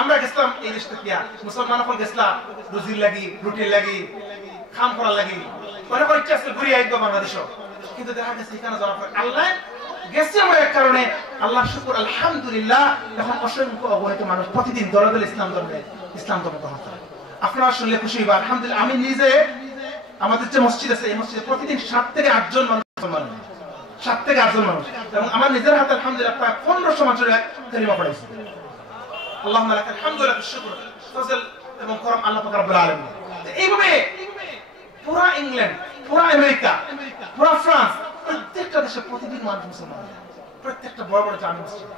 আমরা গেছিলাম এই দেশ থেকে, মুসলমান এখন গেছিলাম রুজির লাগি, রুটির লাগি, খাম করার লাগি, অনেক ইচ্ছা আছে ঘুরে আইব বাংলাদেশও, কিন্তু দেখা গেছে এখানে যাওয়ার পর আল্লাহ গেছে আমার এক কারণে, আল্লাহ শুকর আলহামদুলিল্লাহ, এখন অসংখ্য অগণিত মানুষ প্রতিদিন দলে দলে ইসলাম ধর্মে গ্রহণ করে। আপনারা শুনলে খুশি হইবা। আলহামদুলিল্লাহ, আমি নিজে আমাদের যে মসজিদ আছে এই মসজিদে প্রতিদিন 7 থেকে 8 জন মানুষ মুসলমান, 7 থেকে 8 জন মানুষ, এবং আমার নিজের হাতে আলহামদুলিল্লাহ প্রায় 1500 মানুষের কালিমা পড়াইছে। আল্লাহুম্মা লাকাল হামদু ওয়া লাকাশ শুকর, ফজল এবং করম আল্লাহ পাক রব্বুল আলামিন। এইভাবে পুরো ইংল্যান্ড, পুরো আমেরিকা, পুরো ফ্রান্স, প্রত্যেকটা দেশে প্রতিদিন মানুষ মুসলমান, প্রত্যেকটা বড় বড় জামি মসজিদ।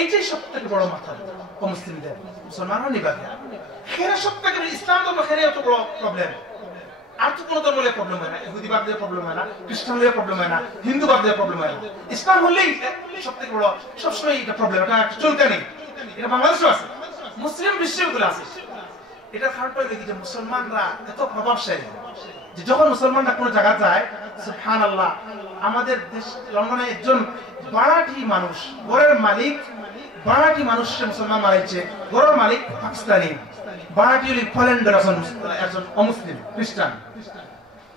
এইটাই সবথেকে বড় মাথা ও মুসলিমদের, মুসলমানরা নিবাগে খেরা সবথেকে ইসলাম ধর্ম খেরে এত বড় প্রবলেম। আর তো কোনো ধর্ম নিয়ে প্রবলেম হয় না, ইহুদিবাদ দিয়ে প্রবলেম হয় না, খ্রিস্টান নিয়ে প্রবলেম হয় না, হিন্দুবাদ দিয়ে প্রবলেম হয় না। ইসলাম হলেই সবথেকে বড়, সবসময় এটা প্রবলেম, এটা চলতে নেই। এটা বাংলাদেশও আছে, মুসলিম বিশ্বগুলো আছে। এটার কারণটা হলো কি যে মুসলমানরা এত প্রভাবশালী যে যখন মুসলমানরা কোনো জায়গা যায়, সুবহানাল্লাহ, আমাদের দেশ লন্ডনে একজন বাড়াটি মানুষ, ঘরের মালিক, বাড়াটি মানুষ মুসলমান মারাইছে, ঘরের মালিক পাকিস্তানি, বাড়াটি হলি পোল্যান্ডের একজন অমুসলিম খ্রিস্টান।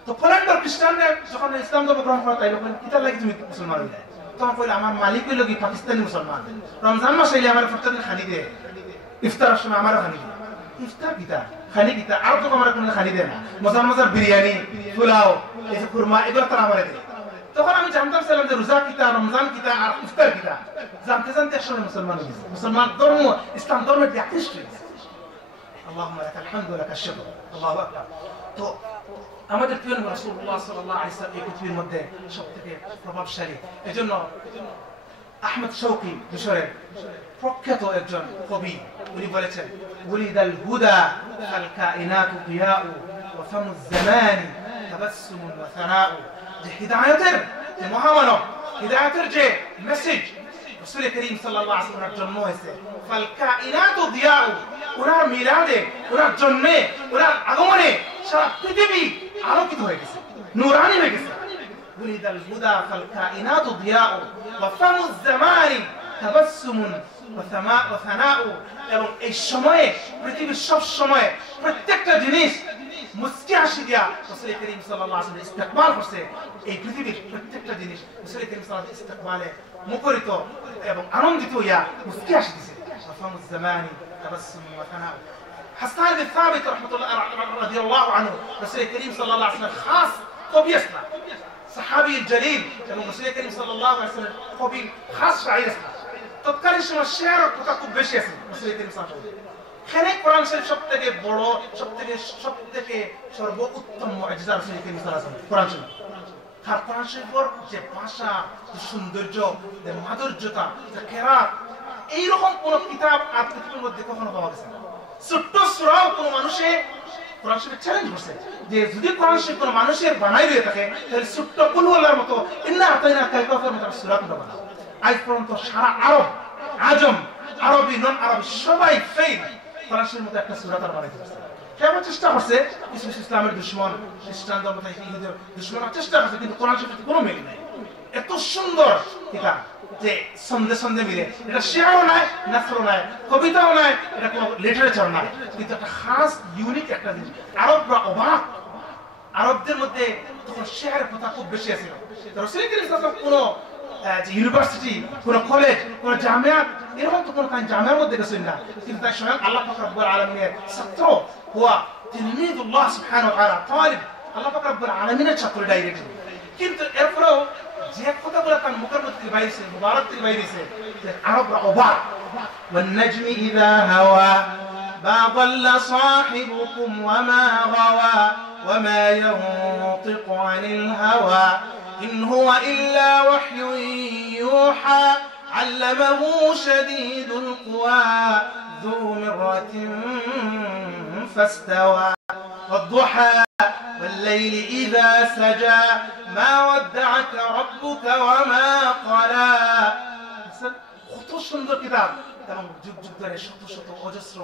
তো পোল্যান্ডের খ্রিস্টানরা যখন ইসলাম ধর্ম গ্রহণ করা, তাই লোকের কিতা লাগে তুমি মুসলমান হয়ে যায়, তখন কইলে আমার মালিক হইল কি পাকিস্তানি মুসলমান, রমজান মাস হইলে আমার প্রত্যেকদিন খানি দেয়, ইফতারের সময় আমারও খানি দেয়। ইফতার কিতা, খানি কিতা, আর তো আমার কোনো খানি দেয় না, মজার মজার বিরিয়ানি, পোলাও, এই যে কুরমা, এগুলো তারা আমার দেয়। তখন আমি জানতাম ছিলাম যে রোজা কিতা, রমজান কিতা আর ইফতার কিতা। জানতে জানতে একসময় মুসলমান হয়েছে, মুসলমান ধর্ম, ইসলাম ধর্মের আকৃষ্ট হয়েছে। আল্লাহুম্মা লাকাল হামদু ওয়া লাকাশ শুকর, আল্লাহু আকবার। তো আমাদের প্রিয় নবী রাসূলুল্লাহ সাল্লাল্লাহু আলাইহি ওয়াসাল্লাম এই পৃথিবীর মধ্যে সবথেকে প্রভাবশালী। এজন্য আহমদ শৌকী মিশরের প্রখ্যাত একজন কবি, উনি বলেছেন, উলিদাল হুদা আল কায়নাতু দিয়াউ ওয়া ফামুজ জামানি তাবাসসুমুন ওয়া সানাউ। যে হিদায়াতের যে মহামানব, হিদায়াতের যে মেসেজ রাসূল করিম সাল্লাল্লাহু আলাইহি ওয়াসাল্লামের জন্ম হয়েছে, ফাল কায়নাতু দিয়াউ, ওনার মিলাদে, ওনার জন্মে, ওনার আগমনে সারা পৃথিবী আলোকিত হয়ে গেছে, নূরানি হয়ে গেছে। উলিদাল হুদা ফাল কায়নাতু দিয়াউ ওয়া ফামুজ জামানি তাবাসসুমুন ওয়া সানাউ। এবং এই সময়ে পৃথিবীর সব সময়ে প্রত্যেকটা জিনিস মুস্কি হাসি দিয়া রাসূল করিম সাল্লাল্লাহু আলাইহি ওয়াসাল্লাম ইস্তেকবাল করছে। এই পৃথিবীর প্রত্যেকটা জিনিস রাসূল করিম সাল্লাল্লাহু আলাইহি ওয়াসাল্লাম ইস্তেকবালে মুখরিত এবং আনন্দিত হইয়া মুস্কি হাসি দিছে। ফামুজ জামানি তাবাসসুমুন ওয়া সানাউ। হাসান বিন সাবিত রাদিয়াল্লাহু আনহু রাসূল করিম সাল্লাল্লাহু আলাইহি ওয়াসাল্লাম খাস কবি আসলা, সাহাবী জলিল, এবং রাসূল করিম সাল্লাল্লাহু আলাইহি ওয়াসাল্লাম কবি খাস শায়র আসলা। তৎকালীন সময় শেয়ারের কথা খুব বেশি আছে রাসূল করিম সাল্লাল্লাহু আলাইহি ওয়াসাল্লাম। এখানে কোরআন শরীফ সবথেকে বড়, সবথেকে সর্বোত্তম মুজিজা রাসূল করিম সাল্লাল্লাহু আলাইহি ওয়াসাল্লাম কোরআন শরীফ। আর কোরআন শরীফের যে ভাষা, যে সৌন্দর্য, যে মাধুর্যতা, যে কেরাত, এইরকম কোন কিতাব আর পৃথিবীর মধ্যে কখনো পাওয়া গেছে না। ছোট্ট সূরাও কোন মানুষে কোরআন শরীফ চ্যালেঞ্জ করছে যে যদি কোরআন শরীফ কোন মানুষের বানাই দিয়ে থাকে, তাহলে ছোট্ট কুল ওয়ালার মতো ইন্না আতাইনা কাইফার মতো সূরা কোন বানাও। আজ পর্যন্ত সারা আরব, আজম, আরবি, নন আরবি সবাই ফেল কোরআন শরীফের মতো একটা সূরা তার বানাইতে পারছে। কেমন চেষ্টা করছে কিছু ইসলামের দুশমন, খ্রিস্টান ধর্ম থেকে ইহুদের দুশমনরা চেষ্টা করছে, কিন্তু কোরআন শরীফের কোনো মিল নাই। এত সুন্দর কিতাব যে সন্ধে সন্ধে মিলে, এটা শেয়ারও নাই, নাসরও নাই, কবিতাও নাই, এটা কোনো লিটারেচার নাই, কিন্তু একটা খাস ইউনিক একটা জিনিস। আরবরা অবাক, আরবদের মধ্যে তখন শেয়ারের কথা খুব বেশি আছে। রাসূল করিম সাল্লাল্লাহু আলাইহি ওয়াসাল্লাম কোনো ইউনিভার্সিটি, কোনো কলেজ, কোনো জামিয়াত, এরকম তো কোনো জামিয়ার মধ্যে গেছেন না, কিন্তু তাই স্বয়ং আল্লাহ পাক রব্বুল আলামিনের ছাত্র হুয়া তিলমিদুল্লাহ সুবহানাহু ওয়া তাআলা, তালিব আল্লাহ পাক রব্বুল আলামিনের ছাত্র ডাইরেক্ট। কিন্তু এরপরেও যে কথাগুলো তার মুখের মধ্যে বাইরেছে, মুবারক থেকে বাইরেছে, আরবরা অবাক। ওয়ান নাজমি ইযা হাওয়া মা দাল্লা সাহিবুকুম ওয়া মা গাওয়া ওয়া মা ইয়ানতিকু আনিল হাওয়া ইন হুয়া ইল্লা ওয়াহয়ুন ইউহা আল্লামাহু শাদীদুল কুওয়া যু মিররাতিন ফাস্তাওয়া ওয়াদ-দুহা والليل إذا سجى ما ودعك ربك وما قلى। কত সুন্দর কিতাব, এবং যুগ যুগ ধরে শত শত অজস্র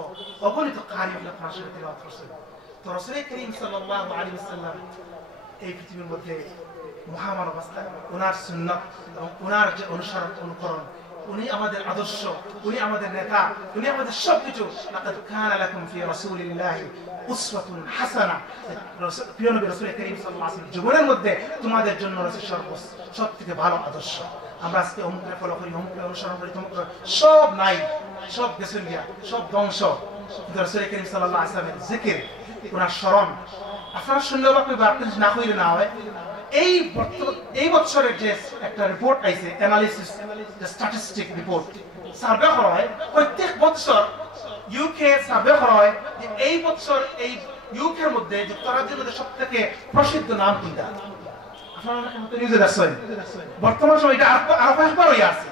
অগণিত কারি আপনার কোরআন শরীফ তেলাওয়াত করছেন। তো রাসূল করিম সাল্লাল্লাহু আলাইহি ওয়াসাল্লাম এই পৃথিবীর মধ্যে মহামানব অবস্থায় ওনার সুন্নাত এবং ওনার যে অনুকরণ, উনি আমাদের আদর্শ, উনি আমাদের নেতা, উনি আমাদের সবকিছু। লাকাদ কানা লাকুম ফি রাসূলিল্লাহি উসওয়াতুন হাসানাহ। প্রিয় নবী রাসূল করিম সাল্লাল্লাহু আলাইহি ওয়াসাল্লাম জীবনের মধ্যে তোমাদের জন্য রয়েছে সবথেকে ভালো আদর্শ। আমরা আজকে অমুককে ফলো করি, অমুককে অনুসরণ করি, সব নাই, সব গেছে গিয়া, সব ধ্বংস। কিন্তু রাসূল করিম সাল্লাল্লাহু আলাইহি ওয়াসাল্লামের জিকির, ওনার স্মরণ আপনারা শুনলে আপনি না হইলে না হয়। এই বছরের যে একটা রিপোর্ট আইছে, অ্যানালিসিস স্ট্যাটিস্টিক রিপোর্ট, সার্ভে করা হয় প্রত্যেক বছর ইউকে সার্ভে করা হয় যে এই বছর এই ইউকের মধ্যে যুক্তরাজ্যের মধ্যে সবথেকে প্রসিদ্ধ নাম কোনটা। আপনারা নিউজে দেখছেন বর্তমান সময় এটা আরো কয়েকবার হয়ে আছে।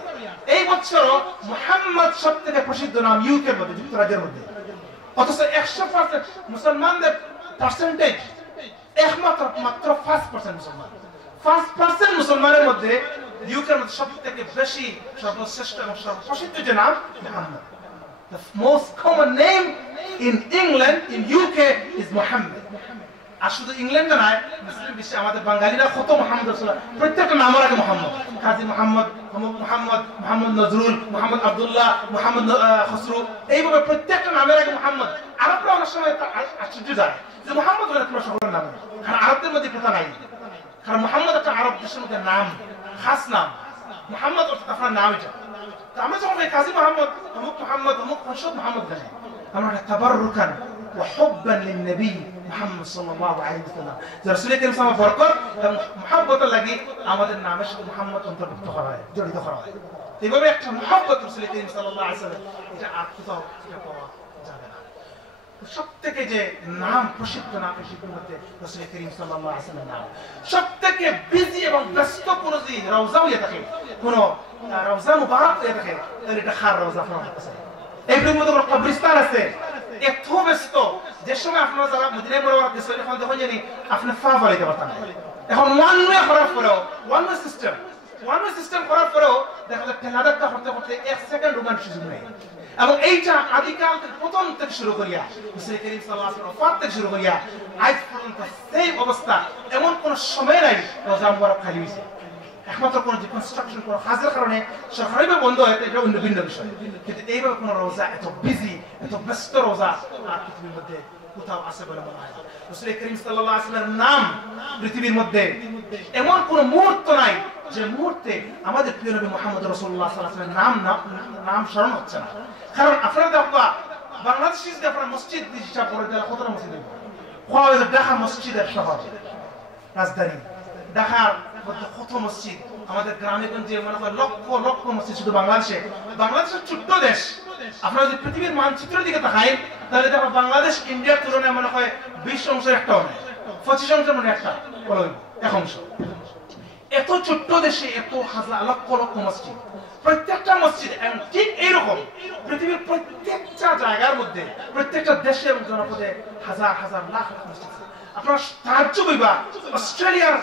এই বছর মুহাম্মদ সবথেকে প্রসিদ্ধ নাম ইউকের মধ্যে, যুক্তরাজ্যের মধ্যে। অথচ 100% মুসলমানদের পার্সেন্টেজ একমাত্র 5% মুসলমান। 5% মুসলমানের মধ্যে ইউকের মধ্যে সবথেকে বেশি সর্বশ্রেষ্ঠ এবং সর্বপ্রসিদ্ধ যে নাম Muhammad. The most common name in England, in UK is Muhammad. আর শুধু ইংল্যান্ডে নয়, মুসলিম বিশ্বে আমাদের বাঙালিরা কত মুহাম্মদ রাসূলুল্লাহ, প্রত্যেকটা নামের আগে মুহাম্মদ। কাজী মুহাম্মদ, মোহাম্মদ নজরুল, মোহাম্মদ আব্দুল্লাহ, মোহাম্মদ খসরু, এইভাবে প্রত্যেকটা নামের আগে মুহাম্মদ। আরবরা অনেক সময় আশ্চর্য যায় যে মুহাম্মদ বলে তোমার সকলের নাম, কারণ আরবদের মধ্যে কথা নাই। কারণ মুহাম্মদ একটা আরব দেশের মধ্যে নাম, খাস নাম। মুহাম্মদ আপনার নাম এটা। আমরা যখন কাজী মোহাম্মদ, অমুক মোহাম্মদ, অমুক সব মোহাম্মদ জানি, আমরা তাবাররুকান ওয়া হুব্বান লিন-নবী মুহাম্মদ সাল্লাল্লাহু আলাইহি ওয়াসাল্লাম, যে রাসূল করিম সাল্লাল্লাহু আলাইহি ওয়াসাল্লাম বরকত এবং মুহাব্বতের লাগি আমাদের নামে শুধু মুহাম্মদ অন্তর্ভুক্ত করা হয়, জড়িত করা হয়। এইভাবে একটা মুহাব্বত রাসূল করিম সাল্লাল্লাহু আলাইহি ওয়াসাল্লাম, এটা আর কোথাও পাওয়া যাবে না। সবথেকে যে নাম প্রসিদ্ধ নাম প্রসিদ্ধের মধ্যে রাসূল করিম সাল্লাল্লাহু আলাইহি ওয়াসাল্লামের নাম। সবথেকে বিজি এবং ব্যস্ত কোন যে রওজা হয়ে থাকে, কোন রওজা মুবারক হয়ে থাকে, তাহলে এটা খার রওজা আপনার কাছে। এর মধ্যে কোনো কবরস্থান আছে, এত ব্যস্ত। যে সময় আপনারা যারা মদিনা মুনাওয়ারা গেছেন, এখন দেখুন জানি আপনি ফা বলাইতে পারতেন না। এখন ওয়ান ওয়ে করার পরেও, ওয়ান ওয়ে সিস্টেম করার পরেও দেখা যায় ঠেলা ধাক্কা করতে করতে 1 সেকেন্ড রোমান সুযোগ নেই। এবং এইটা আদিকাল থেকে প্রথম থেকে শুরু করিয়া রাসূল করিম সাল্লাল্লাহু আলাইহি ওয়াসাল্লাম থেকে শুরু করিয়া আজ পর্যন্ত সেই অবস্থা, এমন কোন সময় নাই রওজা মুবারক খালি হয়েছে। একমাত্র কোন যে কনস্ট্রাকশন কোন কাজের কারণে সরকারিভাবে বন্ধ হয়, এটা অন্য ভিন্ন বিষয়। কিন্তু এইভাবে কোন রওজা এত বিজি, এত ব্যস্ত রওজা আর পৃথিবীর মধ্যে কোথাও আছে বলে মনে হয় না। রাসূল করিম সাল্লাল্লাহু আলাইহি ওয়াসাল্লামের নাম পৃথিবীর মধ্যে এমন কোন মুহূর্ত নাই যে মুহূর্তে আমাদের প্রিয় নবী মুহাম্মদ রাসূলুল্লাহ সাল্লাল্লাহু আলাইহি ওয়াসাল্লামের নাম স্মরণ হচ্ছে না। কারণ আপনারা দেখবা বাংলাদেশে যদি আপনারা মসজিদ হিসাব করে দেওয়া, কতটা মসজিদ দেখবেন? ঢাকা মসজিদের শহর, রাজধানী ঢাকার মধ্যে কত মসজিদ। আমাদের গ্রামে গঞ্জে মনে হয় লক্ষ লক্ষ মসজিদ। শুধু বাংলাদেশের ছোট্ট দেশ, আপনারা যদি পৃথিবীর মানচিত্রের দিকে তাকাই, তাহলে দেখো বাংলাদেশ ইন্ডিয়ার তুলনায় মনে হয় 20 অংশের একটা নয়, 25 অংশের মনে একটা এক অংশ। এত ছোট্ট দেশে এত হাজার লক্ষ লক্ষ মসজিদ, প্রত্যেকটা মসজিদ ঠিক এইরকম পৃথিবীর প্রত্যেকটা জায়গার মধ্যে, প্রত্যেকটা দেশে এবং জনপদে হাজার হাজার লাখ লাখ মসজিদ। আপনার তাজ্জুব হইবা, অস্ট্রেলিয়ার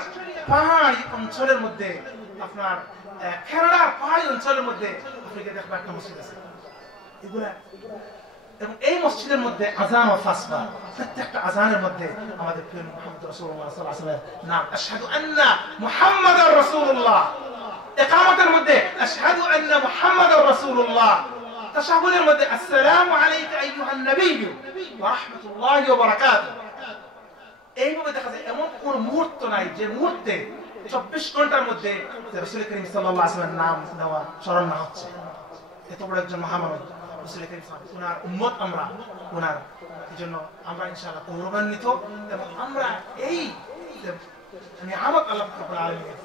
পাহাড়ি অঞ্চলের মধ্যে, আপনার কানাডার পাহাড়ি অঞ্চলের মধ্যে আপনি দেখবেন একটা মসজিদ আছে। এগুলা এবং এই মসজিদের মধ্যে আযান ও ফাসবা, প্রত্যেকটা আযানের মধ্যে আমাদের প্রিয় মুহাম্মদ রাসূলুল্লাহ সাল্লাল্লাহু আলাইহি ওয়াসাল্লামের নাম, আশহাদু আন্না মুহাম্মাদার রাসূলুল্লাহ। ইকামতের মধ্যে আশহাদু আন্না মুহাম্মাদার রাসূলুল্লাহ। তাশাহুদের মধ্যে আসসালামু আলাইকা আইয়ুহান নাবিয়্যু ওয়া রাহমাতুল্লাহি ওয়া বারাকাতুহু। এইভাবে দেখা যায় এমন কোন মুহূর্ত নাই যে মুহূর্তে 24 ঘন্টার মধ্যে রাসূল করিম সাল্লাল্লাহু আলাইহি ওয়াসাল্লামের নাম নেওয়া স্মরণ না হচ্ছে। এত বড় একজন মহামানব রাসূল করিম সাল্লাল্লাহু আলাইহি ওয়াসাল্লাম, ওনার উম্মত আমরা, ওনার জন্য আমরা ইনশাআল্লাহ গৌরবান্বিত। এবং আমরা এই নিয়ামত আল্লাহ রাব্বুল আলামিনের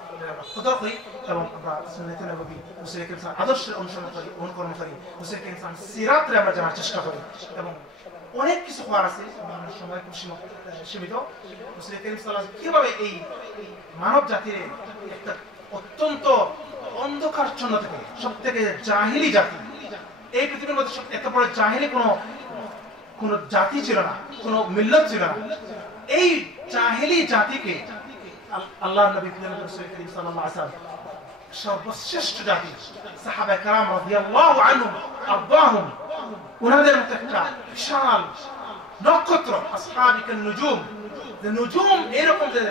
কদর করি এবং আমরা সুন্নাতে নববী রাসূল করিম সাল্লাল্লাহু আলাইহি ওয়াসাল্লাম আদর্শের অনুসরণ করি, অনুকরণ করি। রাসূল করিম সাল্লাল্লাহু আলাইহি ওয়াসাল্লাম সিরাতে আমরা জানার চেষ্টা করি। এবং অনেক কিছু হওয়ার আছে, সময় খুব সীমিত। রাসূল করিম সাল্লাল্লাহু আলাইহি ওয়াসাল্লাম কিভাবে এই মানব জাতির একটা অত্যন্ত অন্ধকারচ্ছন্ন থেকে, সব থেকে জাহিলি জাতি, এই পৃথিবীর মধ্যে এত বড় জাহিলি কোন জাতি ছিল না, কোন মিল্লত ছিল না। এই জাহিলি জাতিকে আল্লাহর নবী রাসূল করিম সাল্লাল্লাহু আলাইহি ওয়াসাল্লাম সর্বশ্রেষ্ঠ জাতি, সাহাবায়ে কেরাম রাদিয়াল্লাহু আনহুম আরদাহুম, ওনাদের মতো একটা বিশাল নক্ষত্র আসহাবিকান নুজুম, যে নুজুম এরকম যে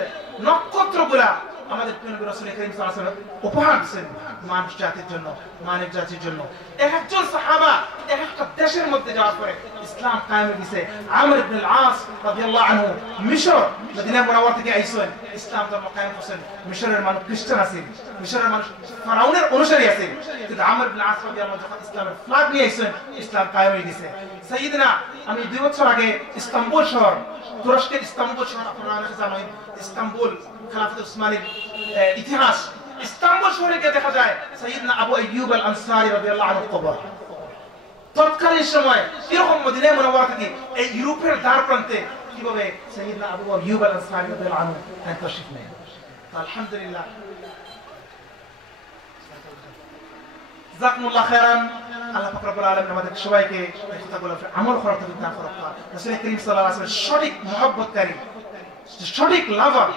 নক্ষত্রগুলা আমাদের প্রিয় নবী রাসূল করিম সাল্লাল্লাহু আলাইহি ওয়াসাল্লাম উপহার দিয়েছেন মানুষ জাতির জন্য, মানব জাতির জন্য। একজন সাহাবা এক একটা দেশের মধ্যে যাওয়ার পরে ইসলাম কায়েম দিয়েছে। আমর ইবনে আল-আস রাদিয়াল্লাহু আনহু মিশর মদিনা মুনাওয়ারা থেকে আইসেন, ইসলাম ধর্ম কায়েম করেছেন। মিশরের মানুষ খ্রিস্টান আছেন, মিশরের মানুষ ফেরাউনের অনুসারী আছেন, কিন্তু আমর ইবনে আল-আস রাদিয়াল্লাহু আনহু যখন ইসলামের ফ্ল্যাগ নিয়ে আইসেন, ইসলাম কায়েম হয়ে গেছে। সাইয়েদনা আমি 2 বছর আগে ইস্তাম্বুল শহর, তুরস্কের ইস্তাম্বুল শহর, আপনারা জানেন ইস্তাম্বুল খেলাফত উসমানীর ইতিহাস, ইস্তাম্বুল শহরে গিয়ে দেখা যায় সাইয়েদনা আবু আইয়ুব আল আনসারী রাদিয়াল্লাহু আনহু কবর। তৎকালীন সময় এরকম মদিনা মুনাওয়ারা থেকে এই ইউরোপের দ্বার প্রান্তে কিভাবে সাইয়েদনা আবু আইয়ুব আল আনসারী রাদিয়াল্লাহু আনহু তশরিফ নেন। আলহামদুলিল্লাহ, জাযাকুমুল্লাহ খায়রান। আল্লাহ পাক রব্বুল আলামিন আমাদের সবাইকে এই কথাগুলো আমল করার তৌফিক দান করুন। রাসূল করিম সাল্লাল্লাহু আলাইহি ওয়াসাল্লাম সঠিক মহব্বতকারী, সঠিক lover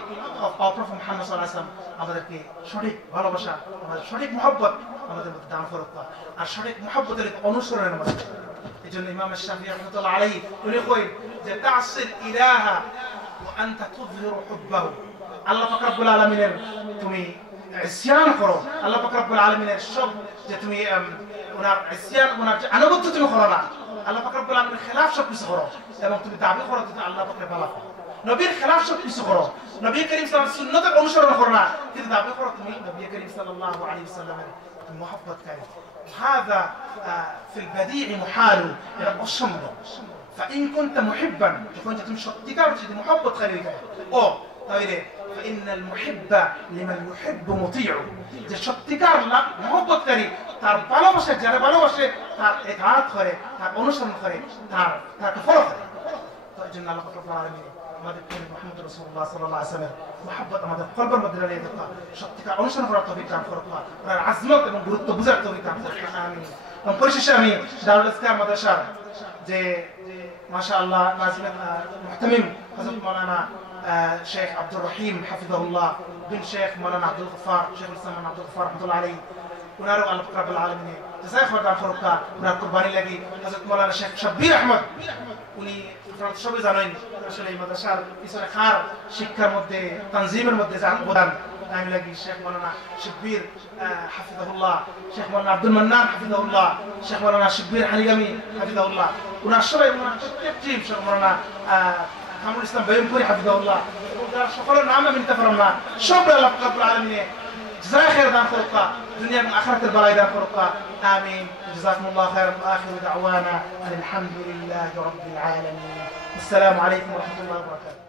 of our prophet Muhammad সাল্লাল্লাহু আলাইহি ওয়াসাল্লাম আমাদেরকে সঠিক ভালোবাসা, আমাদের সঠিক মহব্বত আমাদের মধ্যে দান করুন, আর সঠিক মহব্বতের অনুসরণের মধ্যে। এইজন্য ইমাম শাফিঈ রাহমাতুল্লাহ আলাইহি উনি কইন যে তা'সিল ইলাহা ওয়া আনতা তুযহিরু হুব্বাহু, আল্লাহ পাক রব্বুল আলামিনের তুমি ইসয়ান করো, আল্লাহ পাক রব্বুল আলামিনের সব যে তুমি ওনার ইসয়ান, ওনার আনুগত্য তুমি করো না, আল্লাহ পাক রব্বুল আলামিনের খেলাফ সব কিছু করো, এবং তুমি দাবি করো যে আল্লাহ পাকের ভালো করো, নবীর খেলাফ সব কিছু করো, নবী করিম সাল্লাল্লাহু আলাইহি সুন্নতের অনুসরণ করো না, কিন্তু দাবি করো তুমি নবী করিম সাল্লাল্লাহু আলাইহি ওয়াসাল্লামের মহব্বতকারী। هذا في البديع محال، এটা অসম্ভব। فإن كنت محبا، যখন তুমি সত্যিকার যদি মহব্বত করি ও তাহলে فإن المحب لمن يحب مطيع, যে সত্যিকার মহব্বতকারী তার ভালোবাসে, যারা ভালোবাসে তার ইতাআত করে, তার অনুসরণ করে, তাকে ফলো করে। তো এই জন্য আল্লাহ রাব্বুল আলামিন আমাদের প্রিয় মুহাম্মদ রাসূলুল্লাহ সাল্লাল্লাহু আলাইহি ওয়াসাল্লামের মহব্বত আমাদের কলবের মধ্যে ঢালিয়ে দেন, সত্যিকার অনুসরণ করার তৌফিক দান করুন, ওনার আজমত এবং গুরুত্ব বুঝার তৌফিক দান করুন। আমিন। এবং পরিশেষে আমি দারুল ইফতিকার মাদ্রাসার যে মাশাআল্লাহ নাজিম মুহতামিম হযরত মাওলানা শেখ আব্দুর রহিম হাফিজাহুল্লাহ বিন শেখ মাওলানা আব্দুল গফফার, শেখ ইসলাম আব্দুল গফফার রাহমাতুল্লাহ আলাইহি, উনারও আল্লাহ রাব্বুল আলামিন জাযায়ে খায়র দান করুন, উনার কুরবানি লাগি হযরত মাওলানা শেখ শাব্বির আহমদ, উনি আপনারা সবাই জানেন আসলে এই মাদ্রাসার পিছনে খার শিক্ষার মধ্যে, তানজিমের মধ্যে যার অবদান, আমি লাগি শেখ মাওলানা শিব্বির হাফিজাহুল্লাহ, শেখ মাওলানা আব্দুল মান্নান হাফিজাহুল্লাহ, শেখ মাওলানা শিব্বির হালিগামী হাফিজাহুল্লাহ, উনার সবাই প্রত্যেক টিম, শেখ মাওলানা কামরুল ইসলাম বাইমপুরি হাফিজাহুল্লাহ, সকলের নাম আমি নিতে পারলাম না, সব আল্লাহ রাব্বুল আলামিন জাযায়ে খায়র দান করুন, দুনিয়া এবং আখিরাতের বালাই দান করুন। আমিন। জাযাকুমুল্লাহু খায়রান ওয়া আখিরু দাওয়ানা আলহামদুলিল্লাহি রাব্বিল আলামিন। আসসালামু আলাইকুম ওয়া রাহমাতুল্লাহি ওয়া বারাকাতুহু।